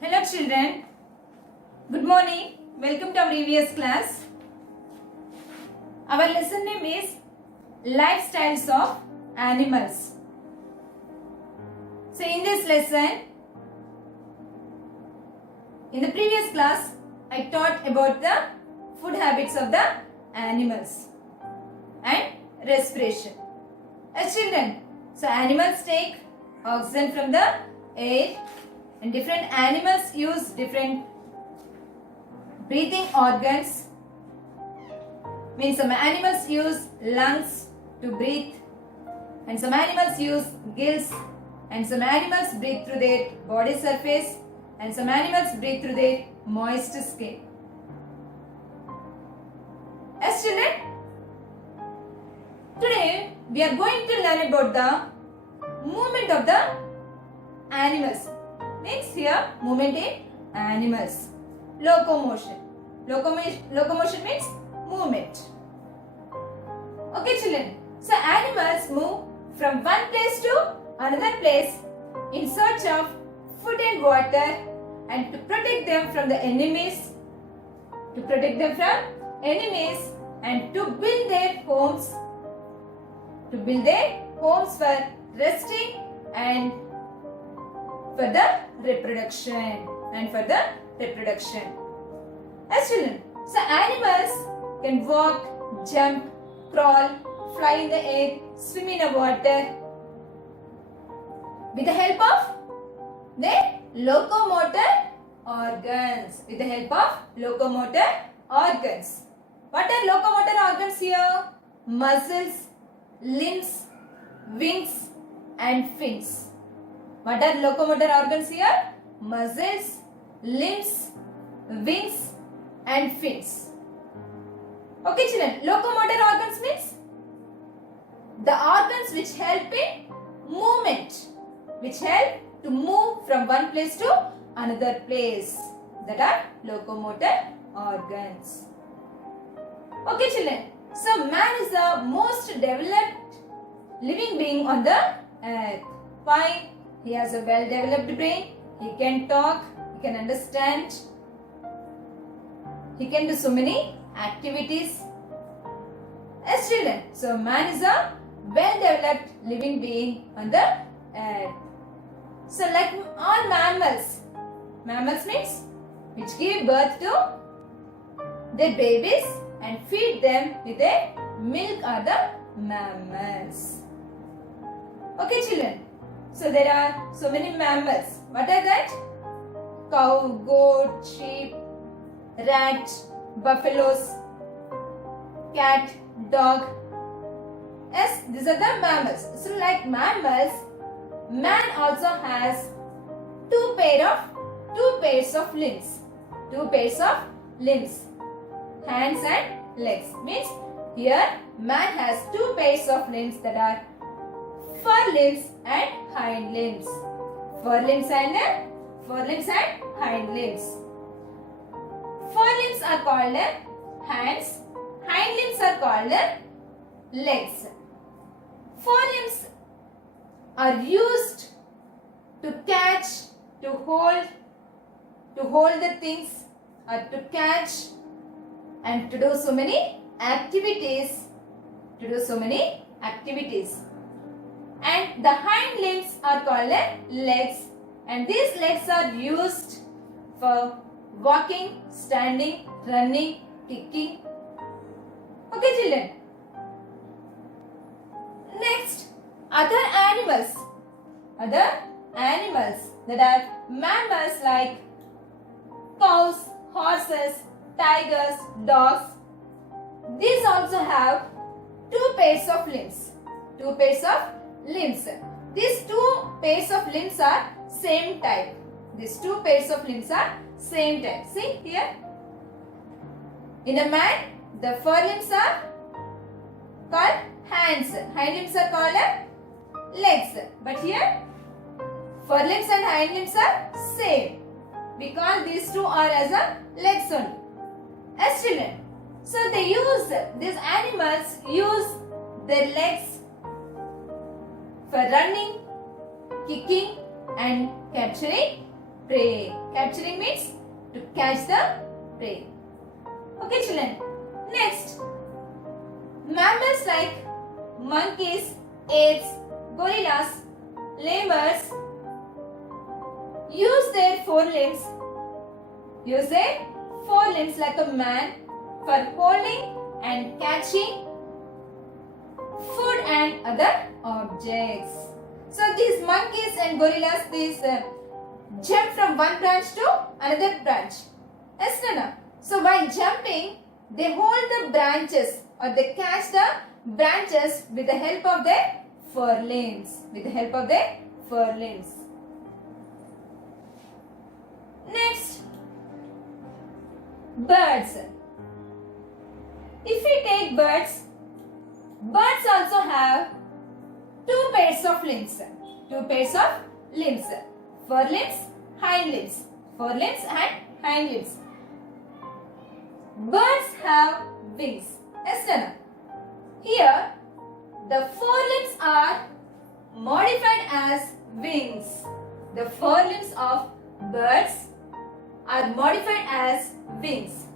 Hello children, good morning, welcome to our EVS class. Our lesson name is Lifestyles of Animals. So in this lesson, in the previous class, I taught about the food habits of the animals and respiration. As children, so animals take oxygen from the air and different animals use different breathing organs. Means some animals use lungs to breathe and some animals use gills and some animals breathe through their body surface and some animals breathe through their moist skin. As children, today we are going to learn about the movement of the animals. Means here movement in animals. Locomotion. Locomotion means movement. Okay children. So animals move from one place to another place in search of food and water and to protect them from the enemies. To protect them from enemies and to build their homes. To build their homes for resting and for the reproduction As children, so animals can walk, jump, crawl, fly in the air, swim in the water with the help of their locomotor organs. With the help of locomotor organs. What are locomotor organs here? Muscles, limbs, wings and fins. What are locomotor organs here? Muscles, limbs, wings and fins. Okay children, locomotor organs means the organs which help in movement, which help to move from one place to another place. That are locomotor organs. Okay children, so man is the most developed living being on the earth. Why? He has a well-developed brain, he can talk, he can understand, he can do so many activities. As children, so man is a well-developed living being on the earth. So like all mammals means which give birth to their babies and feed them with their milk are the mammals. Okay children. So there are so many mammals. What are that? Cow, goat, sheep, rat, buffaloes, cat, dog. Yes, these are the mammals. So like mammals, man also has two pairs of limbs. Two pairs of limbs. Hands and legs. Means here man has two pairs of limbs that are forelimbs and hind limbs. Forelimbs and hind limbs. Forelimbs are called hands. Hind limbs are called legs. Forelimbs are used to catch, to hold the things, or to catch and to do so many activities. And the hind limbs are called legs, and these legs are used for walking, standing, running, kicking. Okay children. Next, other animals that are mammals like cows, horses, tigers, dogs. These also have two pairs of limbs. These two pairs of limbs are same type. See here. In a man, the forelimbs are called hands. Hind limbs are called legs. But here, forelimbs and hind limbs are same. We call these two are as a legs only. As children. So these animals use their legs for running, kicking and capturing prey. Capturing means to catch the prey. Okay children. Next, mammals like monkeys, apes, gorillas, lemurs use their forelimbs like a man for holding and catching food and other objects. So these monkeys and gorillas, jump from one branch to another branch. Yes, Nana? So while jumping, they hold the branches or they catch the branches with the help of their forelimbs. Next, birds. If we take birds also have two pairs of limbs. Forelimbs, hind limbs. Forelimbs and hind limbs. Birds have wings. Yes, Nana? Here, the forelimbs are modified as wings. The forelimbs of birds are modified as wings.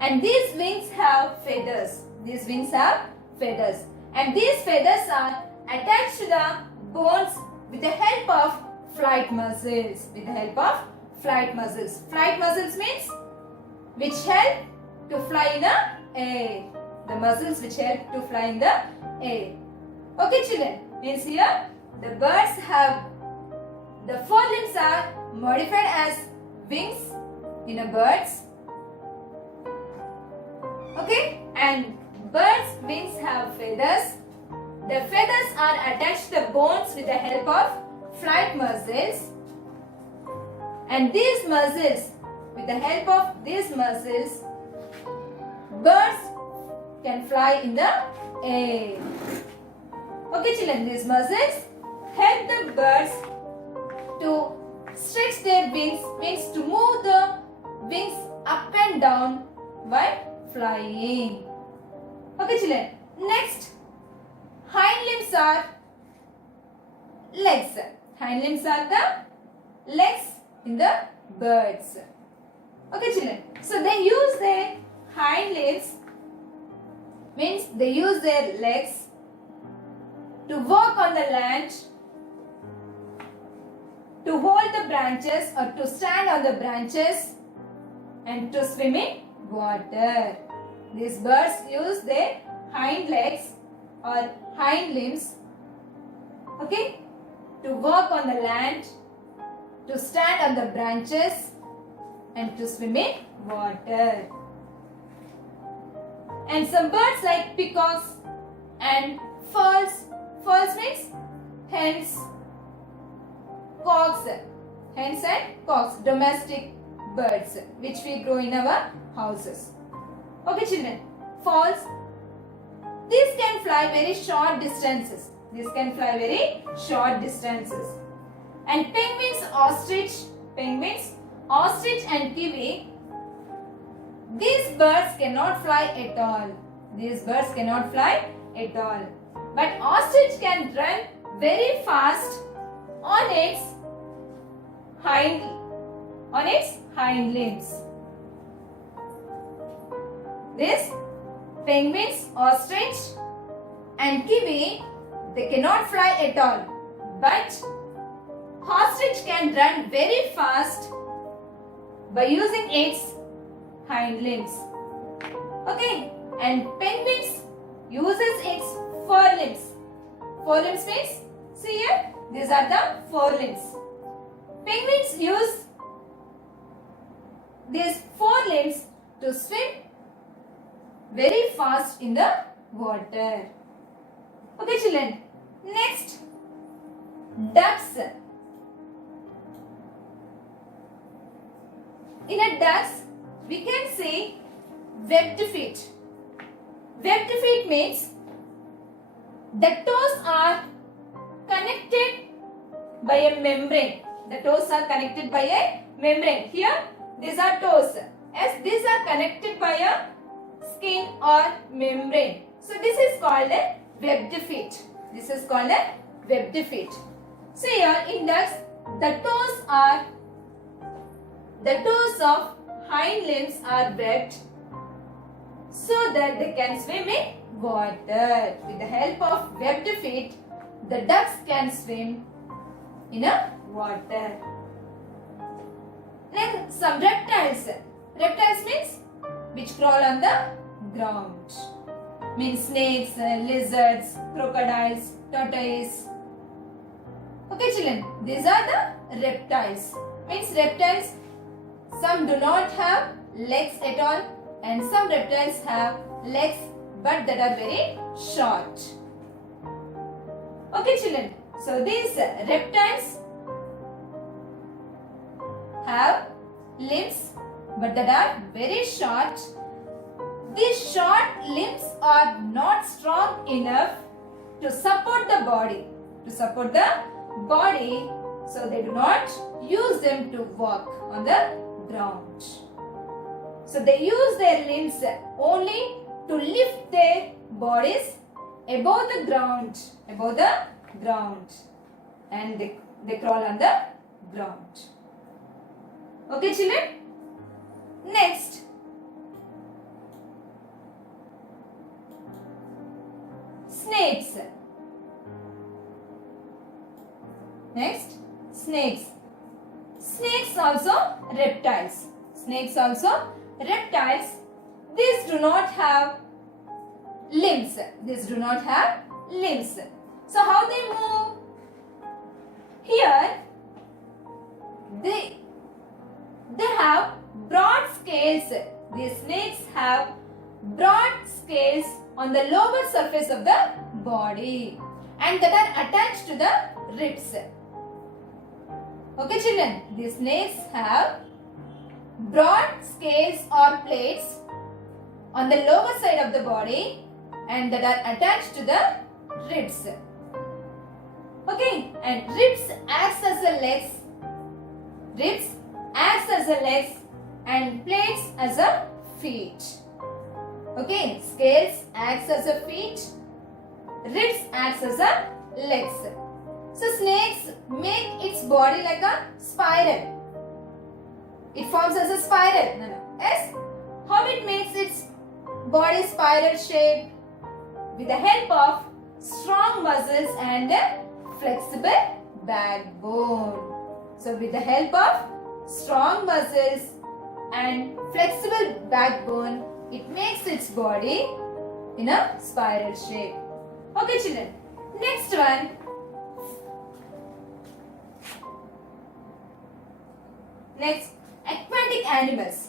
And these wings have feathers. And these feathers are attached to the bones with the help of flight muscles. Flight muscles means which help to fly in the air. The muscles which help to fly in the air. Okay children, means here the birds have, the forelimbs are modified as wings in a birds. Okay, and birds' wings have feathers. The feathers are attached to the bones with the help of flight muscles. And these muscles, with the help of these muscles, birds can fly in the air. Okay children, these muscles help the birds to stretch their wings, means to move the wings up and down while flying. Okay children, next, hind limbs are legs. Hind limbs are the legs in the birds. Okay children, so they use their hind limbs, means they use their legs to walk on the land, to hold the branches or to stand on the branches, and to swim in water. These birds use their hind legs or hind limbs, okay, to walk on the land, to stand on the branches, and to swim in water. And some birds like peacocks and fowls means hens, cocks, domestic birds which we grow in our houses. Okay children, fowls, these can fly very short distances. And penguins, ostrich and kiwi, these birds cannot fly at all. But ostrich can run very fast on its hind limbs. This penguins, ostrich and kiwi, they cannot fly at all. But ostrich can run very fast by using its hind limbs. Okay, and penguins uses its forelimbs. Forelimbs means, see here, these are the forelimbs. Penguins use these forelimbs to swim very fast in the water. Okay children, next, ducks. In a ducks, we can see webbed feet. Webbed feet means the toes are connected by a membrane. Here, these are toes. As these are connected by a skin or membrane. So this is called a webbed feet. So here in ducks, the toes are the toes of hind limbs are webbed so that they can swim in water. With the help of webbed feet, the ducks can swim in a water. Then some reptiles. Reptiles means which crawl on the ground. Means snakes, lizards, crocodiles, tortoise. Okay children, these are the reptiles. Means reptiles, some do not have legs at all and some reptiles have legs but that are very short. Okay children, so these reptiles have limbs but that are very short. These short limbs are not strong enough to support the body. So they do not use them to walk on the ground. So they use their limbs only to lift their bodies above the ground. And they crawl on the ground. Okay children? Next. Snakes. Next, snakes. Snakes also reptiles. These do not have limbs. So how they move? Here, they have broad scales. These snakes have broad scales on the lower surface of the body and that are attached to the ribs. Okay children, these snakes have broad scales or plates on the lower side of the body and that are attached to the ribs. Okay, and ribs acts as the legs. And plates as a feet. Okay, scales acts as a feet. Ribs acts as a legs. So snakes make its body like a spiral. It forms as a spiral. Yes? How it makes its body spiral shape? With the help of strong muscles and a flexible backbone. So with the help of strong muscles and flexible backbone, it makes its body in a spiral shape. Okay children, next one. Next, aquatic animals.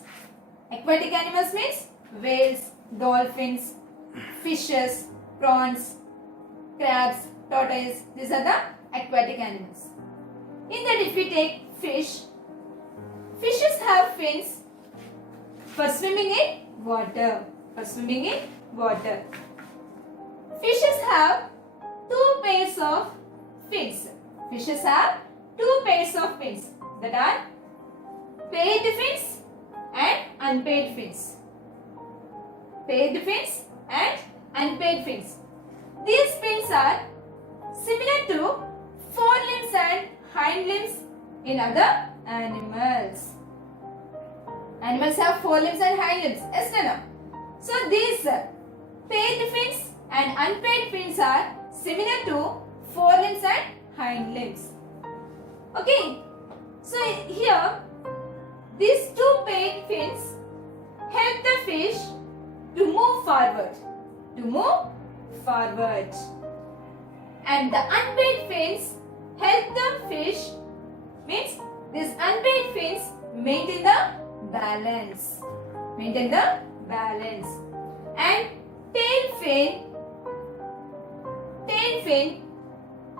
Aquatic animals means whales, dolphins, fishes, prawns, crabs, tortoise. These are the aquatic animals. In that if we take fish, fishes have fins for swimming in water. Fishes have two pairs of fins. That are paid fins and unpaid fins. These fins are similar to forelimbs and hind limbs in other animals. Animals have forelimbs and hind limbs. Yes or no? So these paid fins and unpaid fins are similar to forelimbs and hind limbs. Okay. So here these two paid fins help the fish to move forward. And the unpaid fins help the fish, means these unpaid fins maintain the balance. And tail fin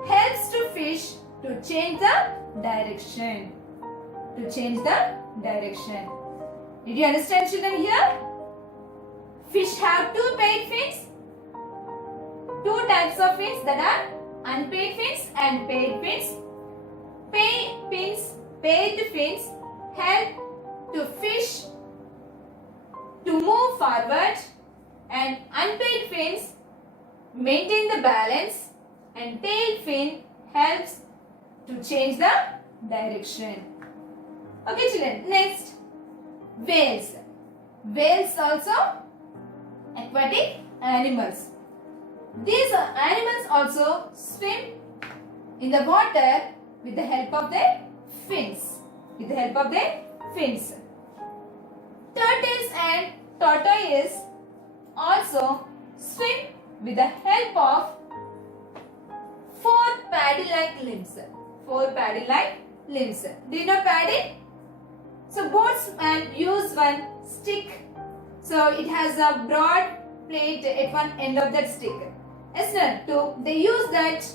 helps to fish to change the direction. Did you understand children here? Fish have two paid fins. Two types of fins, that are unpaid fins and paid fins. Paid fins help to fish to move forward, and unpaid fins maintain the balance, and tail fin helps to change the direction. Okay children, next whales. Whales also aquatic animals. These animals also swim in the water with the help of their fins. With the help of their fins. Turtles and tortoises also swim with the help of four paddle-like limbs. Four paddle-like limbs. Do you know paddle? So boatsmen use one stick. So it has a broad plate at one end of that stick. Yes, sir. They use that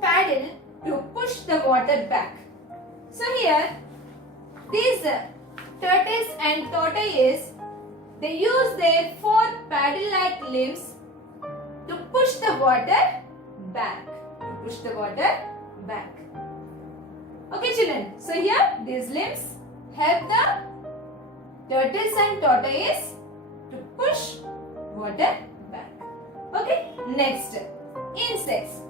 paddle to push the water back. So here, these turtles and tortoises, they use their four paddle-like limbs to push the water back. To push the water back. Okay, children. So here, these limbs help the turtles and tortoises to push water back. Okay, next, insects.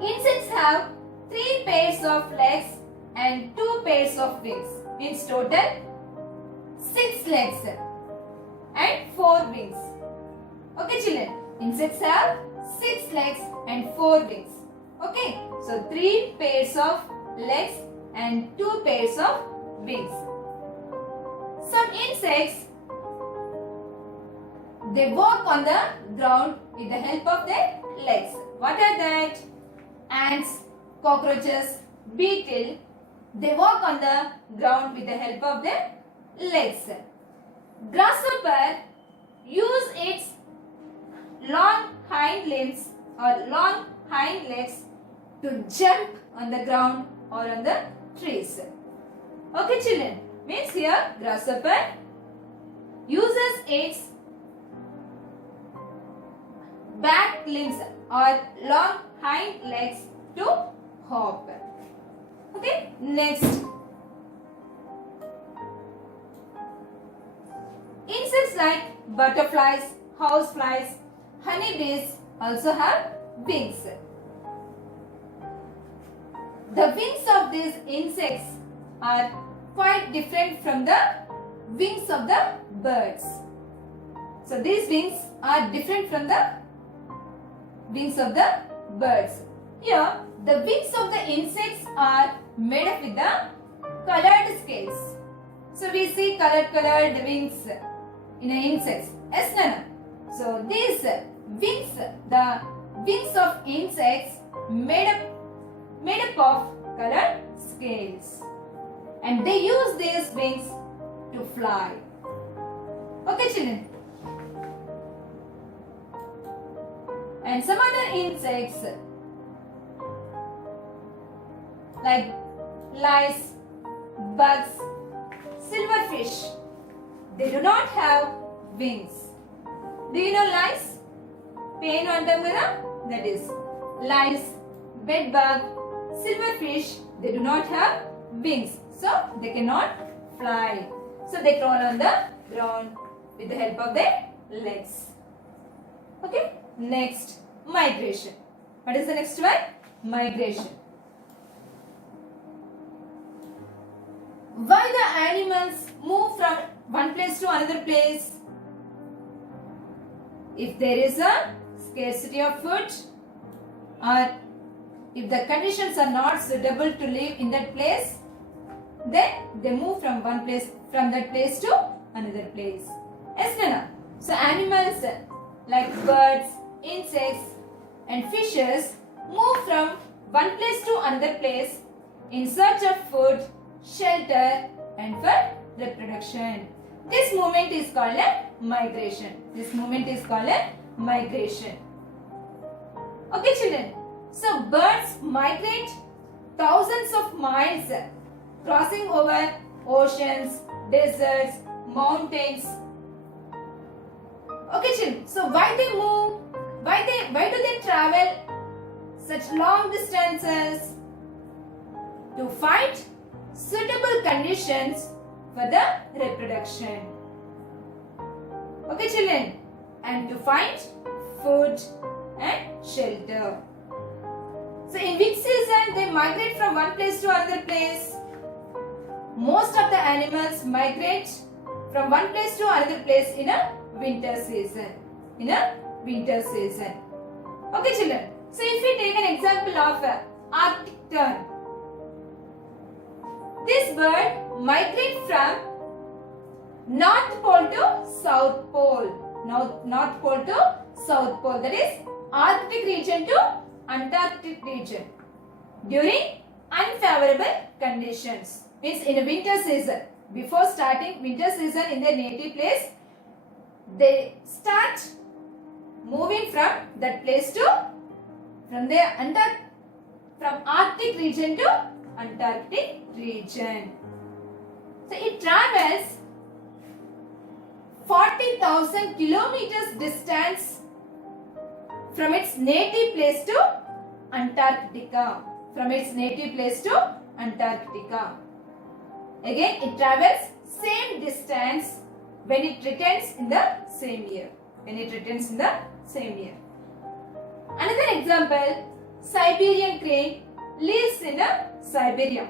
Insects have 3 pairs of legs and 2 pairs of wings. Means total 6 legs and 4 wings. Okay children, insects have 6 legs and 4 wings. Okay, so 3 pairs of legs and 2 pairs of wings. Some insects, they walk on the ground with the help of their legs. What are that? Ants, cockroaches, beetle, they walk on the ground with the help of their legs. Grasshopper use its long hind limbs or long hind legs to jump on the ground or on the trees. Okay children, means here grasshopper uses its back limbs or long hind legs to hop. Okay, next. Insects like butterflies, houseflies, honeybees also have wings. The wings of these insects are quite different from the wings of the birds. So these wings are different from the wings of the birds. Here, the wings of the insects are made up with the colored scales. So we see colored wings in insects. Yes, Nana? So these wings, the wings of insects made up of colored scales. And they use these wings to fly. Okay, children? And some other insects like lice, bugs, silverfish, they do not have wings. Do you know lice? Pain antam kada? That is lice, bedbug, silverfish, they do not have wings. So they cannot fly. So they crawl on the ground with the help of their legs. Okay? Next, migration. What is the next one? Migration. Why the animals move from one place to another place? If there is a scarcity of food or if the conditions are not suitable to live in that place, then they move from that place to another place. Yes, Nana? So animals like birds, insects and fishes move from one place to another place in search of food, shelter and for reproduction. This movement is called a migration. This movement is called a migration. Okay children, so birds migrate thousands of miles crossing over oceans, deserts, mountains. Okay children, so why they move? Why do they travel such long distances? To find suitable conditions for the reproduction. Okay children, and to find food and shelter. So in which season they migrate from one place to another place? most of the animals migrate from one place to another place in a winter season. In a winter season. Okay, children. So if we take an example of Arctic tern, this bird migrates from North Pole to South Pole. North Pole to South Pole. That is Arctic region to Antarctic region during unfavorable conditions. Means in a winter season. Before starting winter season in their native place, they start moving from that place to from Arctic region to Antarctic region. So it travels 40,000 kilometers distance from its native place to Antarctica. From its native place to Antarctica. Again, it travels same distance when it returns in the same year. When it returns in the same year. Another example, Siberian crane lives in Siberia.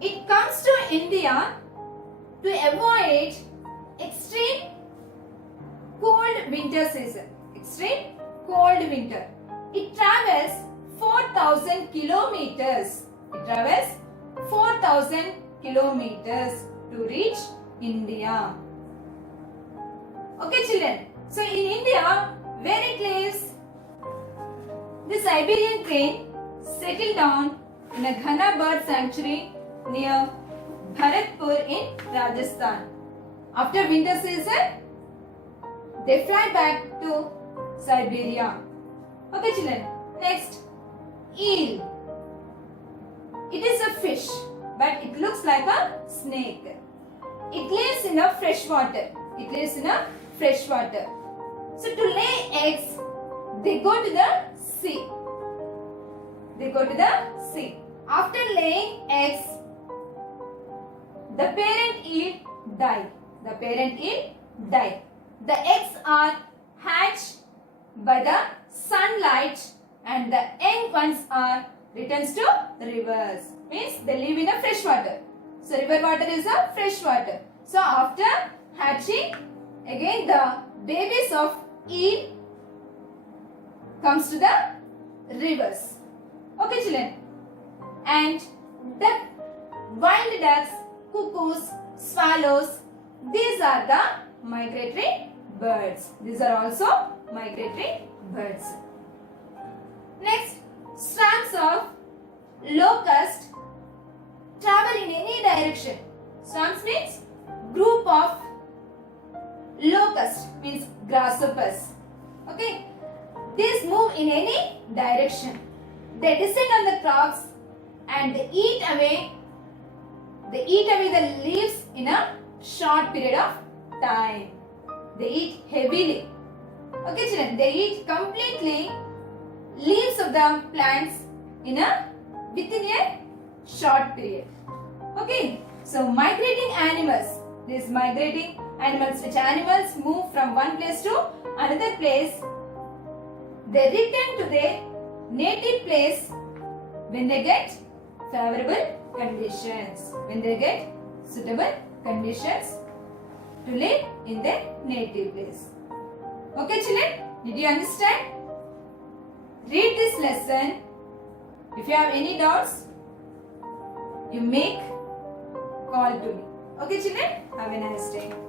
It comes to India to avoid extreme cold winter season. Extreme cold winter. It travels 4,000 kilometers. It travels 4,000 kilometers to reach India. Okay, children. So in India, where it lives, the Siberian crane settled down in a Ghana bird sanctuary near Bharatpur in Rajasthan. After winter season, they fly back to Siberia. Okay, children. Next, eel. It is a fish, but it looks like a snake. It lives in a fresh water. It lives in a fresh water. So to lay eggs, they go to the sea. They go to the sea. After laying eggs, the parent eel die. The parent eel die. The eggs are hatched by the sunlight and the young ones are returns to rivers. Means they live in a fresh water. So river water is a fresh water. So after hatching, again the babies of eel comes to the rivers. Okay, children. And the wild ducks, cuckoos, swallows, these are the migratory birds. These are also migratory birds. Next, swarms of locusts travel in any direction. Swarms means group of locusts, means grasshoppers. Okay, these move in any direction. They descend on the crops and they eat away the leaves in a short period of time. They eat heavily. Okay, children, they eat completely leaves of the plants within a short period. Okay, so migrating animals. These migrating animals, which animals move from one place to another place, they return to their native place when they get favorable conditions. When they get suitable conditions to live in their native place. Okay, children, did you understand? Read this lesson. If you have any doubts, you make call to me. Okay, children, have a nice day.